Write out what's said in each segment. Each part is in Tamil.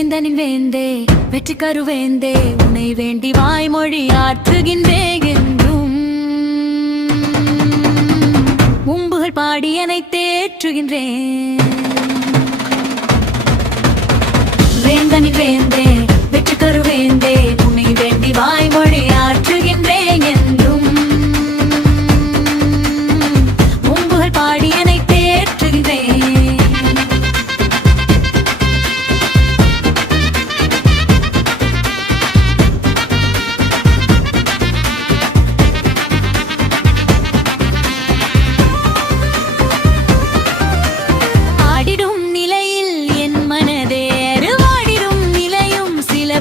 வேந்தனின் வேந்தே வெற்றி கருவேந்தே உன்னை வேண்டி வாய்மொழி ஆற்றுகின்றேன் என்றும் மும்புகள் பாடி என்னை தேற்றுகின்றேன். வேந்தனின் வேந்தே வெற்றி கருவேந்தே உன்னை வேண்டி வாய்மொழி ஆற்றுகின்றேன் என்றும் மும்புகள் பாடி என்னை தேற்றுகின்றேன்.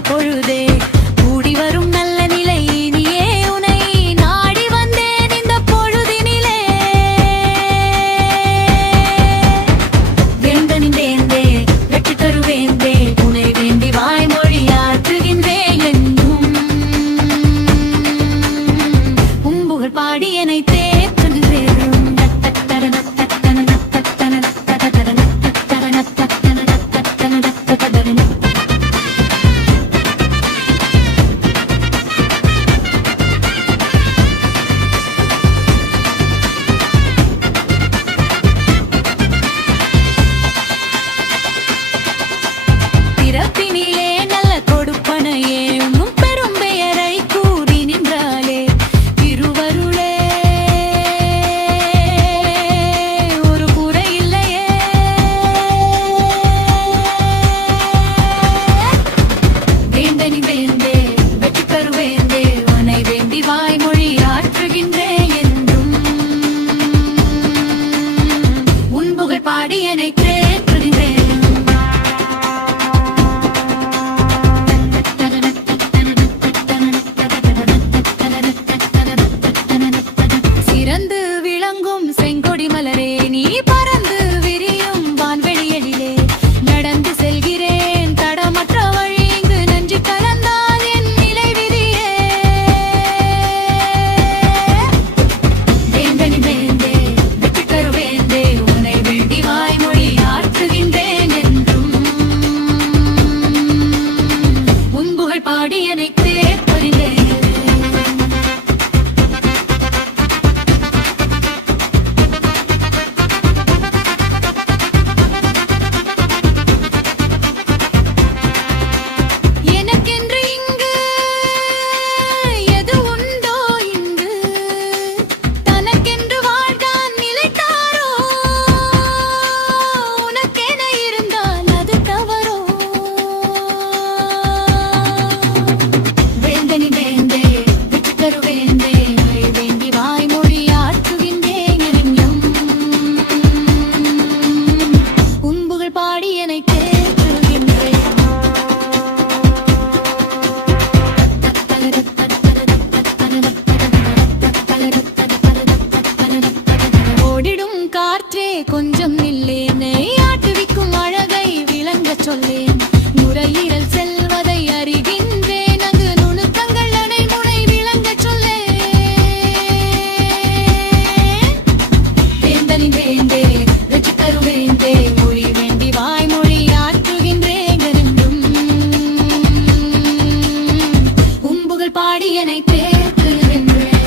பொழுதே கூடி வரும் நல்ல நிலை இனியே உனை நாடி வந்தேன் இந்த பொழுதினிலே. வேந்தனின் வேந்தே வெற்றி தருவேந்தே உனை வேண்டி வாய்மொழி ஆற்றுகின்றேன் என்றும் உம்புகள் பாடி என்னை தேற்றுகின்றேன். பிறப்பினிலே நல்ல கொடுப்பனையே உன்னும் பெரும் பெயரை கூறி நின்றாலே திருவருளே ஒரு குறை இல்லையே. வேந்தனின் வேந்தே வெற்றி பெறுவேந்தே உன்னை வேண்டி வாய்மொழி ஆற்றுகின்றேன் என்றும் உன் புகழ் பாடி என்னை தேற்றுகின்றேன். சிறந்து விளங்கும் செங்கொடி மலரே நீ பறந்து விரியும் வான்வெளியிலே நடந்து செல்கிறேன் தடமற்ற வழி இங்கு நன்றி கலந்தால் என் நிலை விதியே. வேந்தனின் வேந்தே வெற்றி தருவேந்தே உன்னை வேண்டி வாய்மொழி ஆற்றுகின்றேன் என்றும் உன் புகழ் பாடி என்னை தேற்றுகின்றேன். எனக்கென்று இங்கு எது உண்டோ இங்கு தனக்கென்று வாழ்தான் நிலைத்தாரோ உனக்கென இருந்தால் அது தவறோ. வேந்தனின் வேந்தே வெற்றி தருவேந்தே உன்னை வேண்டி வாய்மொழி ஆற்றுகின்றேன் என்றும் உன் புகழ் பாடி என்னை தேற்றுகின்றேன். ஓடிடும் காற்றே கொஞ்சம் நில்லேனை ஆட்டுவிக்கும் அழகை விளங்கச் சொல்லேன். நுரையீரல் செல்வதை அறிகின்றேன் அங்கு நுணுக்கங்கள் நடைமுறை விளங்கச் சொல்லேன். வேந்தனின் வேந்தே வெற்றி தருவேந்தே மொழி வேண்டி வாய்மொழி ஆற்றுகின்றேன் என்றும் உன் புகழ் பாடி என்னை தேற்றுகின்றேன்.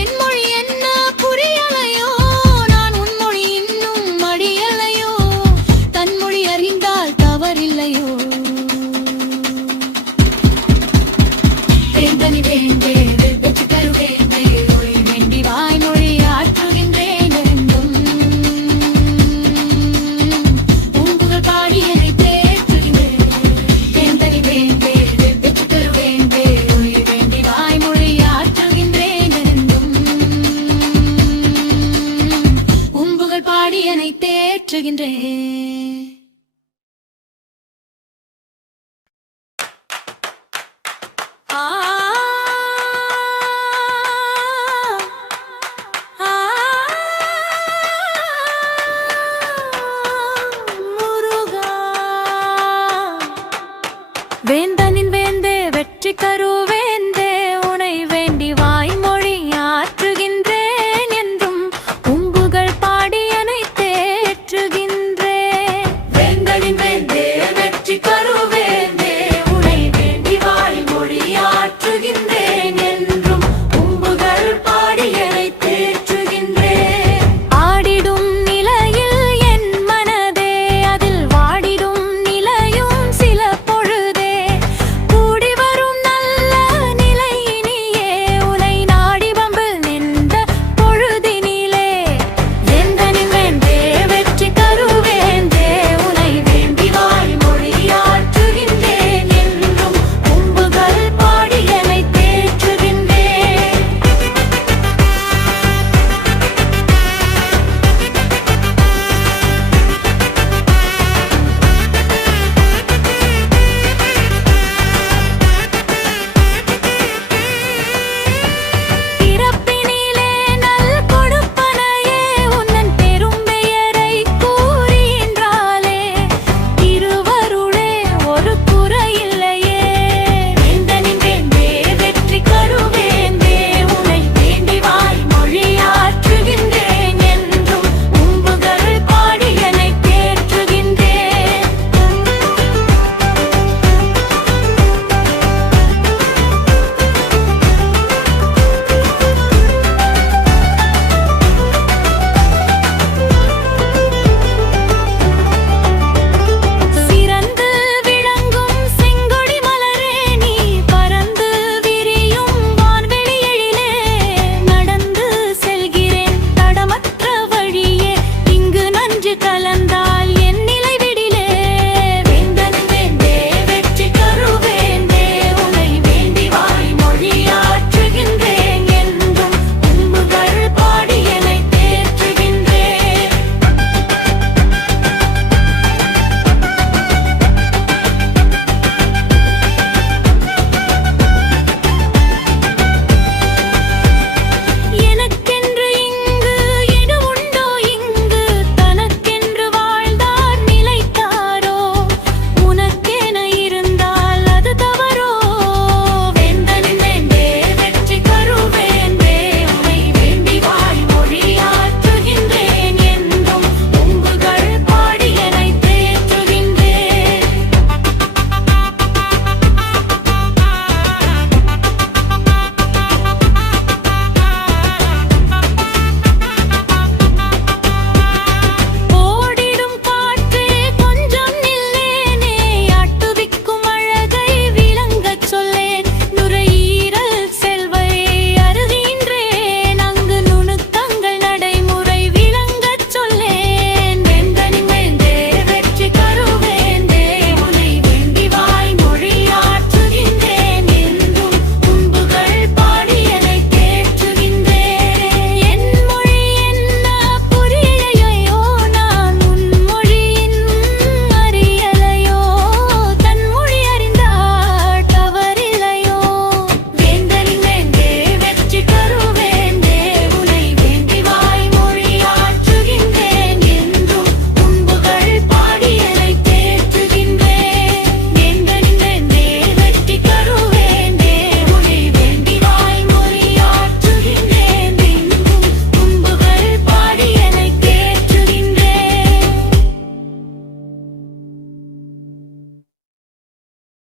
என் மொழி என்ன புரியலையோ நான் உன் மொழி இன்னும் மடியலையோ தன் மொழி அறிந்தால் தவறில்லையோ. வேந்தனின் வேந்தே வெற்றி தருவேந்தே மொழி வேண்டி வாய்மொழி ஆற்றுகின்றேன் என்றும் உன் புகழ் பாடி என்னை தேற்றுகின்றேன். வேந்தனின் வேந்தே வெற்றி தருவேந்தே மொழி வேண்டி வாய்மொழி ஆற்றுகின்றேன் என்றும் உன் புகழ் பாடி என்னை தேற்றுகின்றேன். ஆ ஆ முருகா. வேந்தனின் வேந்தே வெற்றி கரு